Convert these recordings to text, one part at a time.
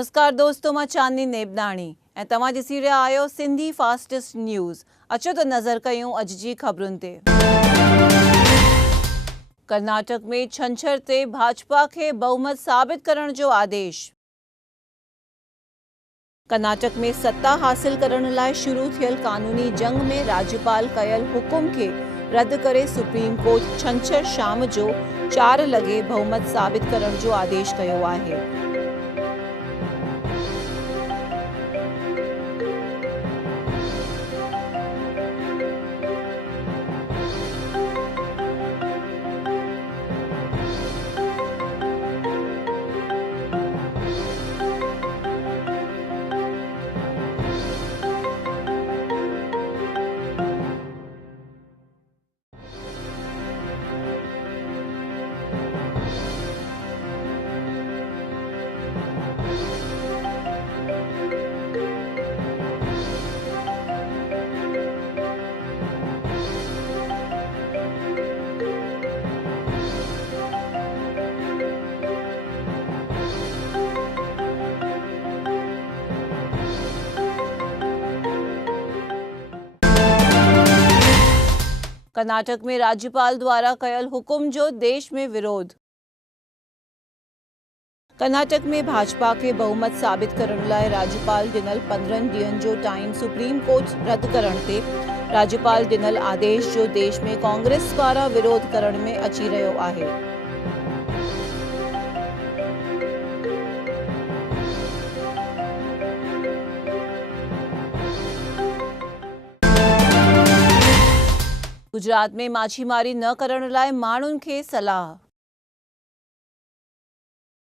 नमस्कार दोस्तों, मां चांदनी नेबनाणी ऐं तव्हां ॾिसी रहिया आहियो सिंधी फास्टेस्ट न्यूज़। अचो त नज़र कयूं अॼु जी ख़बरुनि ते। कर्नाटक में छंछर ते भाजपा खे बहुमत साबित करण जो आदेश। कर्नाटक में सत्ता हासिल करण लाइ शुरू थियल कानूनी जंग में राज्यपाल कयल हुकुम खे रद्द करे सुप्रीम कोर्ट छंछर शाम जो 4 लॻे बहुमत साबित करण जो आदेश कयो आहे। कर्नाटक में राज्यपाल द्वारा कयल हुकुम जो देश में विरोध। कर्नाटक में भाजपा के बहुमत साबित करण लाइ राज्यपाल ॾिनल 15 ॾींहनि जो टाइम सुप्रीम कोर्ट रद्द करण ते राज्यपाल ॾिनल आदेश जो देश में कांग्रेस पारां विरोध करण में अची रहियो आहे। गुजरात में माछीमारी न करण लाइ माण्हुनि खे सलाह।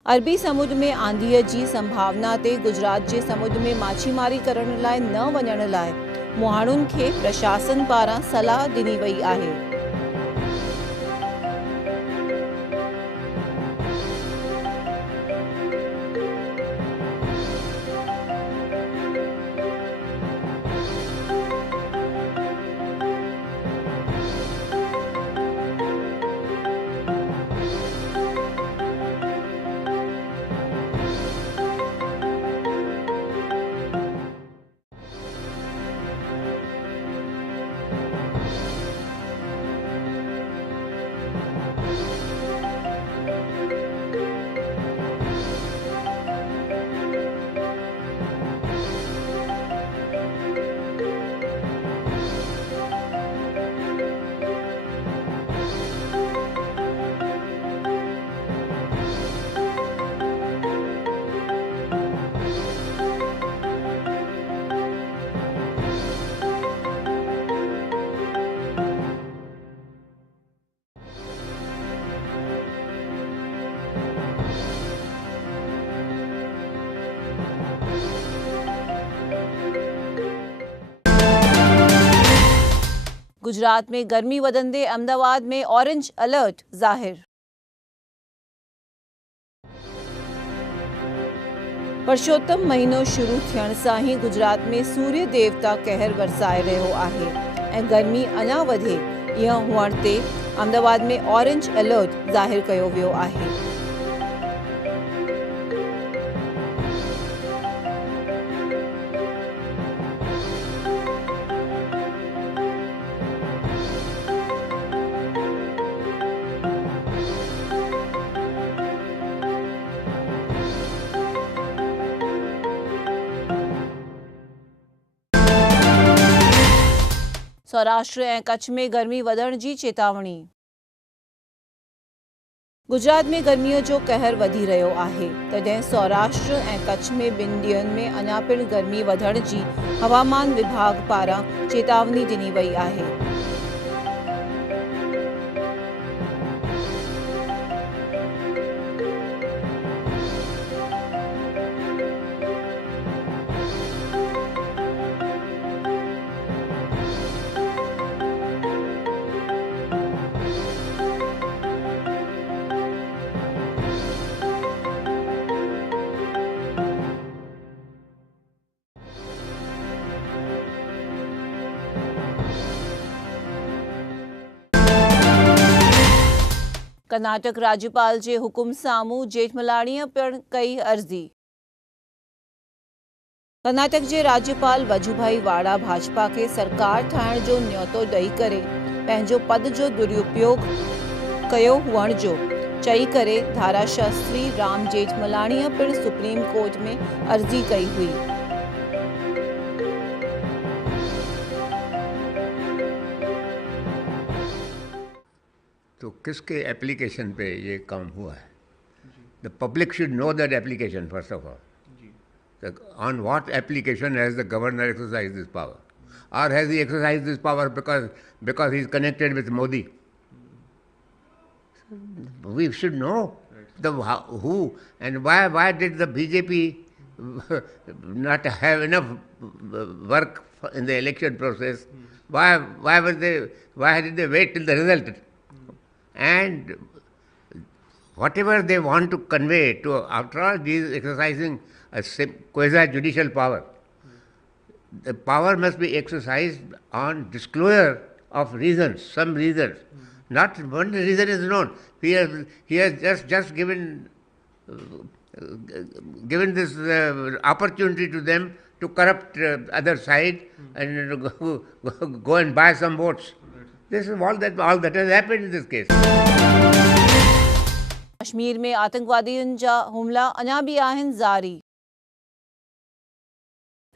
अरबी समुंड में आंधीअ जी संभावना ते गुजरात जे समुंड में माछीमारी करण लाइ न वञण लाइ माण्हुनि खे प्रशासन पारां सलाह ॾिनी वई आहे। गुजरात में गर्मी वधंदे अहमदाबाद में ऑरेंज अलर्ट ज़ाहिर। पुरुषोत्तम महीनो शुरू थियण सां ई गुजरात में सूर्य देवता कहर वरसाए रहियो आहे ऐं गर्मी अञा वधे ईअं हुअण ते अहमदाबाद में ऑरेंज अलर्ट ज़ाहिर कयो वियो आहे। सौराष्ट्र ऐं कच्छ में गर्मी वधण जी चेतावनी। गुजरात में गर्मीअ जो कहर वधी रहियो आहे, तॾहिं सौराष्ट्र ऐं कच्छ में 2 ॾींहनि में अञा पिणु गर्मी वधण जी हवामान विभाग पारां चेतावनी ॾिनी वई आहे। कर्नाटक राज्यपाल जे हुकुम साम्हूं जेठमलाणीअ पिणु कई अर्ज़ी। कर्नाटक जे राज्यपाल वजूभाई वाड़ा भाजपा के सरकार ठाहिण जो न्योतो ॾेई करे पंहिंजो पद जो दुरुपयोग कयो हुअण जो चई करे धाराशास्त्री राम जेठमलाणीअ पिण सुप्रीम कोर्ट में अर्ज़ी कई हुई। तो किसके एप्लीकेशन पे ये काम हुआ है? The public should know that application first of all. On what application has the governor exercised this power? Or has he exercised this power because he is connected with Modi? We should know who and why did the BJP not have enough work in the election process? Why did they wait till the result? And whatever they want to convey to, after all, he is exercising a quasi-judicial power. The power must be exercised on disclosure of reasons, some reasons. Not one reason is known. He has just given this opportunity to them to corrupt other side and go and buy some votes. This is all that has happened in this case. Kashmir में आतंकवादियुनि जा हमला अञा बि आहिनि ज़ारी।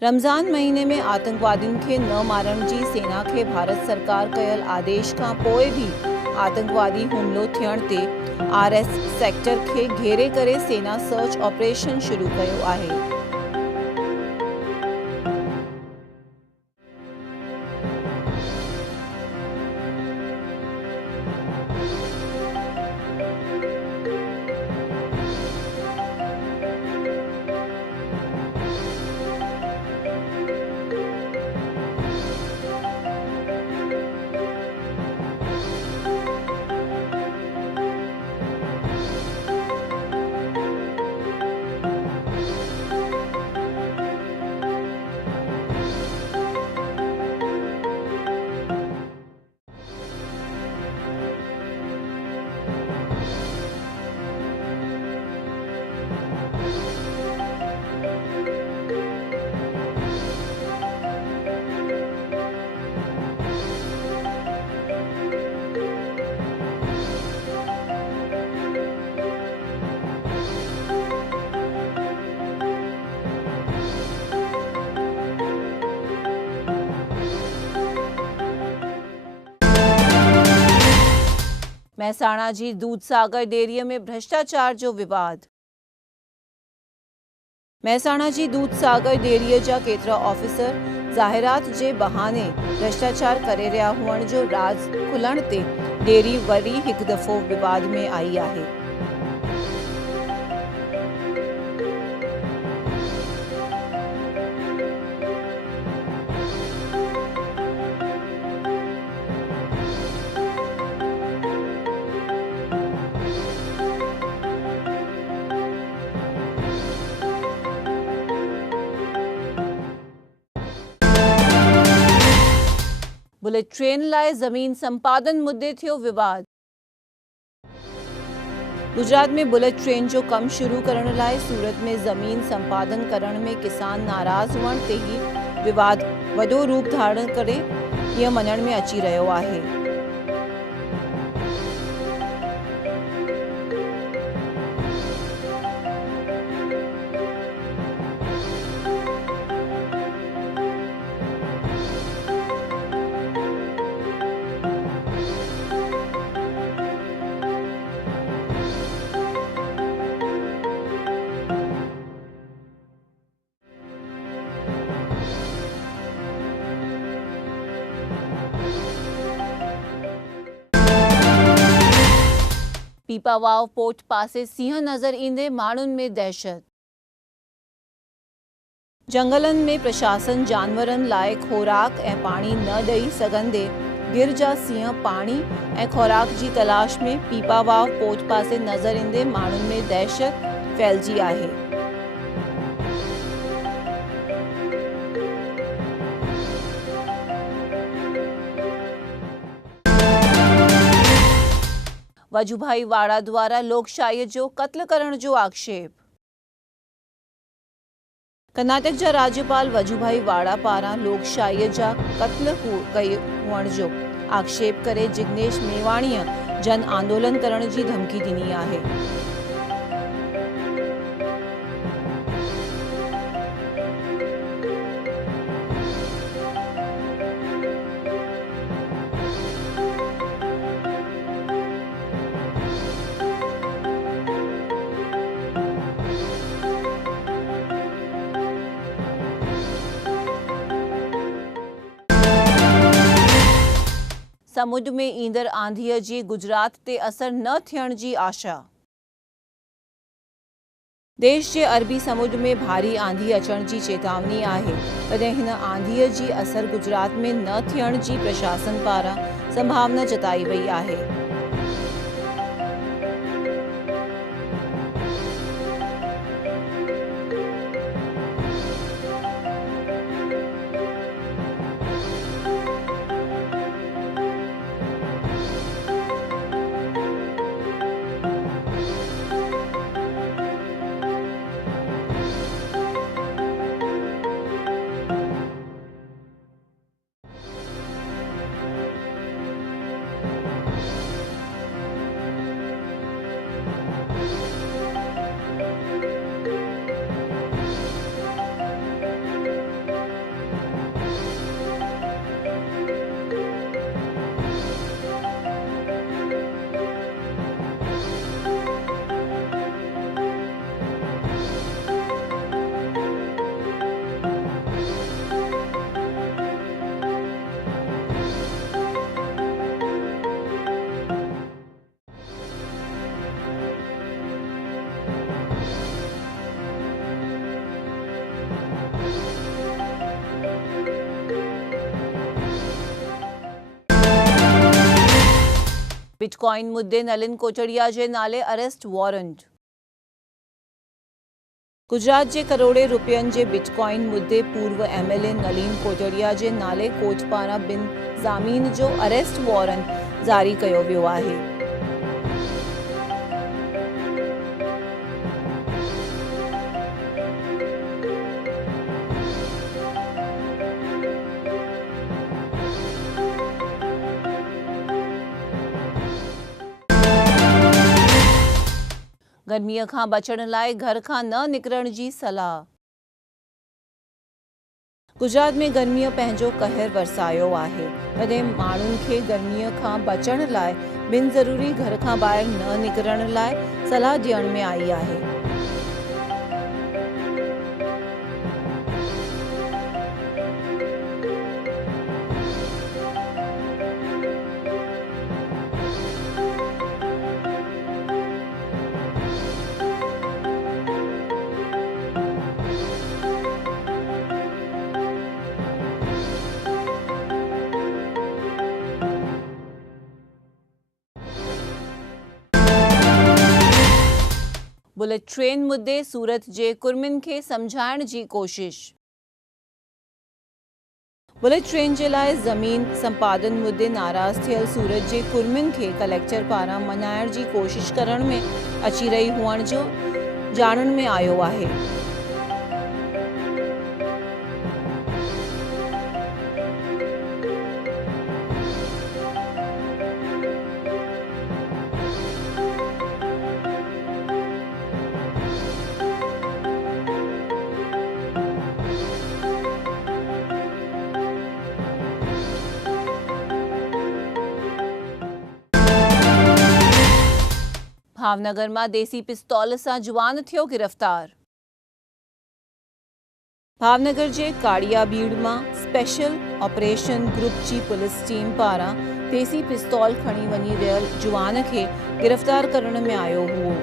रमज़ान महीने में आतंकवादियुनि खे न मारण जी सेना खे भारत सरकार कयल आदेश खां पोइ भी आतंकवादी हमलो थियण ते RS सेक्टर खे घेरे करे सेना सर्च ऑपरेशन शुरू कयो आहे। महसाणा जी दूधसागर डेयरीअ में भ्रष्टाचार जो विवाद। महसाणा जी दूधसागर डेयरीअ जा केतिरा ऑफिसर ज़ाहिरात जे बहाने भ्रष्टाचार करे रहिया हुअण जो राज़ खुलण ते डेयरी वरी हिकु दफ़ो विवाद में आई आहे। बुलेट ट्रेन लाइ ज़मीन संपादन मुद्दे थियो विवाद। गुजरात में बुलेट ट्रेन जो कम शुरू करण लाइ सूरत में ज़मीन संपादन करण में किसान नाराज़ हुअण ते ही विवाद वॾो रूप धारण करे ईअं मञण में अची रहियो आहे। पीपावाव पोर्ट पासे सिंह नज़र ईंदे माण्हुनि में दहशत। जंगलनि में प्रशासन जानवरनि लाइ खोराक ऐं पाणी न ॾेई सघंदे गिर जा सिंह पाणी ऐं खोराक जी तलाश में पीपावाव पोर्ट पासे नज़र ईंदे माण्हुनि में दहशत फैलिजी आहे। वजूभाई वाड़ा द्वारा लोकशाही जो कत्ल करण जो आक्षेप। कर्नाटक जा राज्यपाल वजूभाई वाड़ा पारां लोकशाही जा कत्ल कई हुअण जो आक्षेप करे जिग्नेश मेवाणीअ जन आंदोलन करण जी धमकी ॾिनी आहे। समुंड में ईंदड़ आंधीअ जी गुजरात ते असर न थियण जी आशा। देश जे अरबी समुंड में भारी आंधी अचण जी चेतावनी आहे, तॾहिं हिन आंधीअ जी असर गुजरात में न थियण जी प्रशासन पारां संभावना जताई वई आहे। बिटकॉइन मुद्दे नलिन कोटड़िया जे नाले अरेस्ट वारंट। गुजरात जे करोड़े रुपयनि जे बिटकॉइन मुद्दे पूर्व एमएलए नलिन कोटड़िया जे नाले कोर्ट पारां बिन ज़ामीन जो अरेस्ट वारंट जारी कयो वियो आहे। गर्मीअ खां बचण लाइ घर खां न निकिरण जी सलाह। गुजरात में गर्मीअ पंहिंजो कहर वरसायो आहे, तॾहिं माण्हुनि खे गर्मीअ खां बचण लाइ बिन ज़रूरी घर खां ॿाहिरि न निकिरण लाइ सलाह ॾियण में आई आहे। बुलेट ट्रेन मुद्दे सूरत जे कुर्मिन खे समझाइण जी कोशिश। बुलेट ट्रेन जे लाइ ज़मीन संपादन मुद्दे नाराज़ थियल सूरत जे कुर्मिन खे कलेक्टर पारां मनाइण जी कोशिश करण में अची रही हुअण जो ॼाणण में आयो आहे। भावनगर में देसी पिस्तौल से जुवान थियो गिरफ्तार। भावनगर जे काड़िया बीड़ में स्पेशल ऑपरेशन ग्रुप की पुलिस टीम पारां देसी पिस्तौल खणी वनी रहियल जुवान के गिरफ्तार करण में आयो हुओ।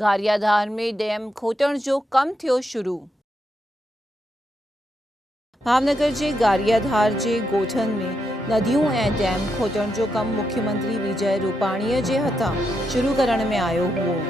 गारियाधार में डैम खोटण जो कम थियो शुरू। भावनगर जे गारियाधार जे गोठन में नदियों ऐं डैम खोटण जो कम मुख्यमंत्री विजय रूपाणीअ जे हथां शुरू करण में आयो हुओ।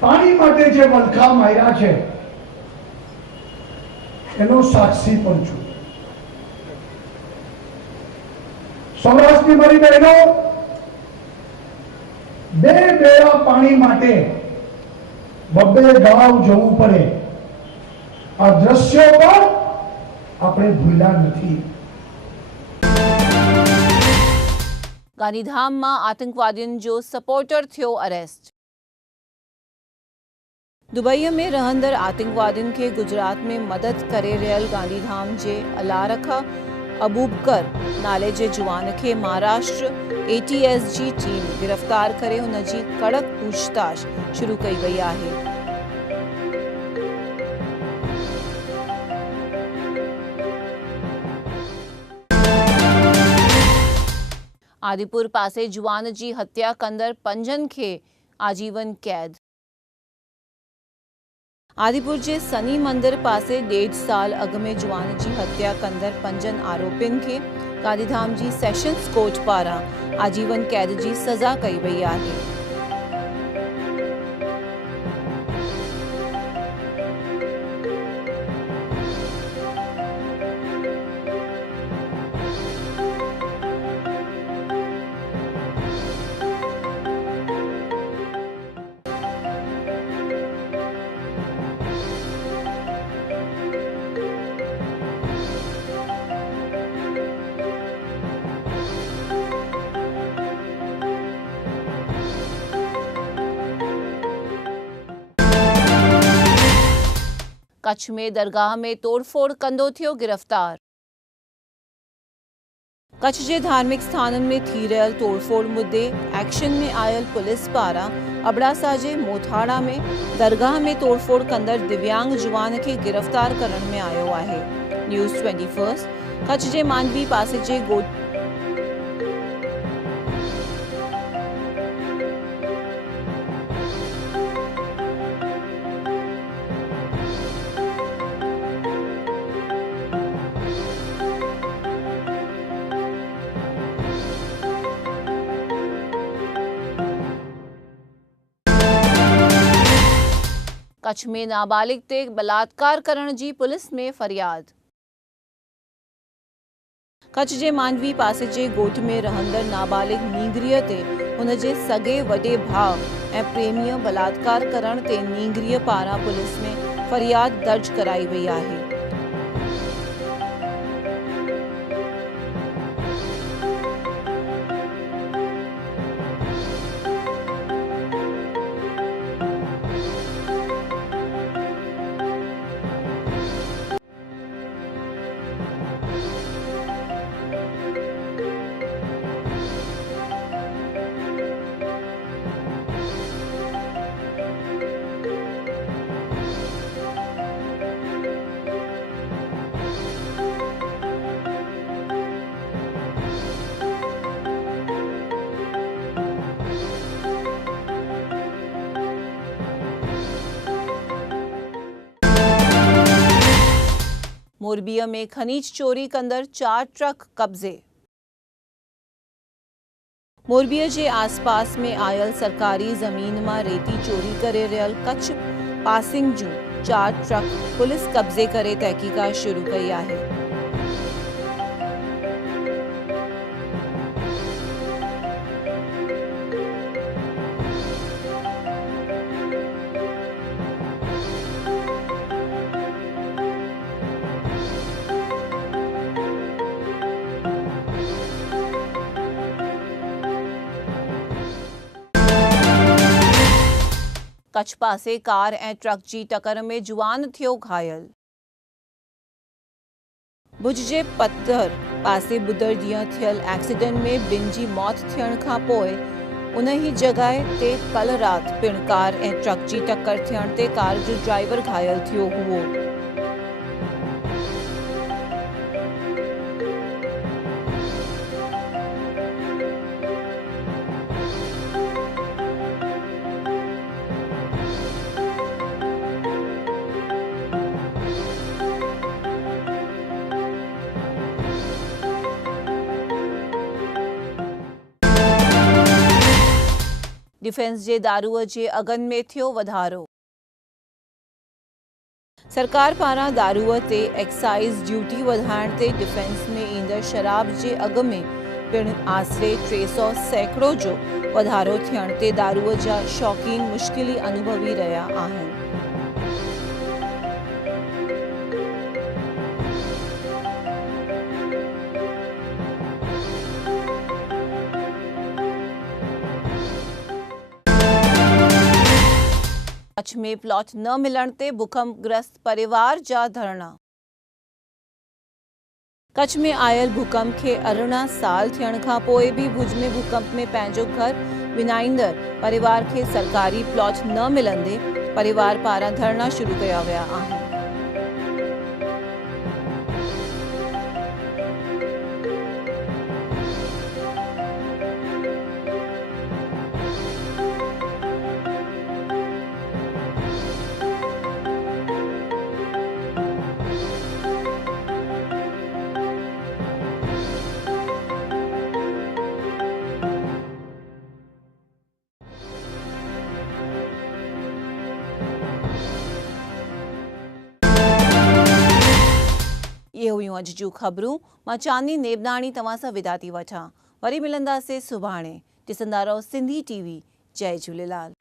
પાણી માટે જે વલખા માર્યા છે એનો સાક્ષી પણ છું। સૌરાષ્ટ્રની મારી બહેનો બે બેડા પાણી માટે બબ્બે ગાંવ જવું પડે, આ દ્રશ્યો પણ આપણે ભૂલ્યા નથી। गांधीधाम में आतंकवादियों जो सपोर्टर थियो अरेस्ट। दुबई में रहंदड़ आतंकवादियों के गुजरात में मदद करे रहियल गांधीधाम जे अलारख अबूबकर नाले जे जुवान के महाराष्ट्र ATS जी टीम गिरफ्तार करे हुन जी कड़क पूछताछ शुरू कई वई आहे। आदिपुर पासे जुवान जी हत्या कंदड़ पंजन के आजीवन कैद। आदिपुर जे सनी मंदिर पासे 1.5 साल अग में जुवान जी हत्या कंदड़ पंजन आरोपियों के गांधीधाम जी सेशन्स कोर्ट पारां आजीवन कैद जी सजा कई वई आहे। कच्छ में दरगाह में तोड़फोड़ कंदो थियो गिरफ्तार। कच्छ जे धार्मिक स्थानन में थी रहियल तोड़फोड़ मुद्दे एक्शन में आयल पुलिस पारां अबड़ासा जे मोथाड़ा में दरगाह में तोड़फोड़ कंदड़ दिव्यांग जुवान के गिरफ्तार करण में आयो आहे। न्यूज़ 21 कच्छ जे मांडवी पासे जे कच्छ में नाबालिग ते बलात्कार करण जी पुलिस में फरियाद। कच्छ जे मांडवी पासे जे गोठ में रहंदड़ नाबालिग नींगरीअ ते हुन जे सगे वडे भाउ ऐं प्रेमीअ बलात्कार करण ते नींगरीअ पारां पुलिस में फरियाद दर्ज कराई वई आहे। मोरबीअ में खनीज चोरी कंदड़ 4 ट्रक कब्ज़े। मोरबीअ जे आसपास में आयल सरकारी ज़मीन मां रेती चोरी करे रहियल कच्छ पासिंग जूं 4 ट्रक पुलिस कब्ज़े करे तहक़ीक़ात शुरू कई आहे। कच्छ पासे कार ऐं ट्रक जी टकर में जुवान थियो घायल। भुज जे पत्थर पासे बुधर ॾींहुं थियल एक्सीडेंट में ॿिनि जी मौत थियण खां पोइ उन ई जॻह ते कल राति पिणु कार ऐं ट्रक जी टकर थियण ते कार जो ड्राइवर घायल थियो हुओ। डिफेंस जे दारूअ जे अघनि में थियो वधारो। सरकार पारां दारूअ ते एक्साइज़ ड्यूटी वधाइण ते डिफेंस में ईंदड़ शराब जे अघ में पिणु आसिरे 300 सैकड़ो जो वधारो थियण ते दारूअ जा शौक़ीन मुश्किल ई अनुभवी रहिया आहिनि। कच्छ में प्लॉट न मिलण ते भूकंपग्रस्त परिवार जा धरना। कच्छ में आयल भूकंप के 18 साल थियण खां पोइ भी भुज में भूकंप में पंहिंजो घर विञाईंदड़ परिवार के सरकारी प्लॉट न मिलंदे परिवार पारां धरना शुरू कया विया आहिनि। ये हुयूं अॼु जूं ख़बरूं। मां चांदनी नेबनाणी तव्हां सां विदा थी वठां। वरी मिलंदासीं सुभाणे। ॾिसंदा रहो सिंधी टीवी। जय झूलेलाल।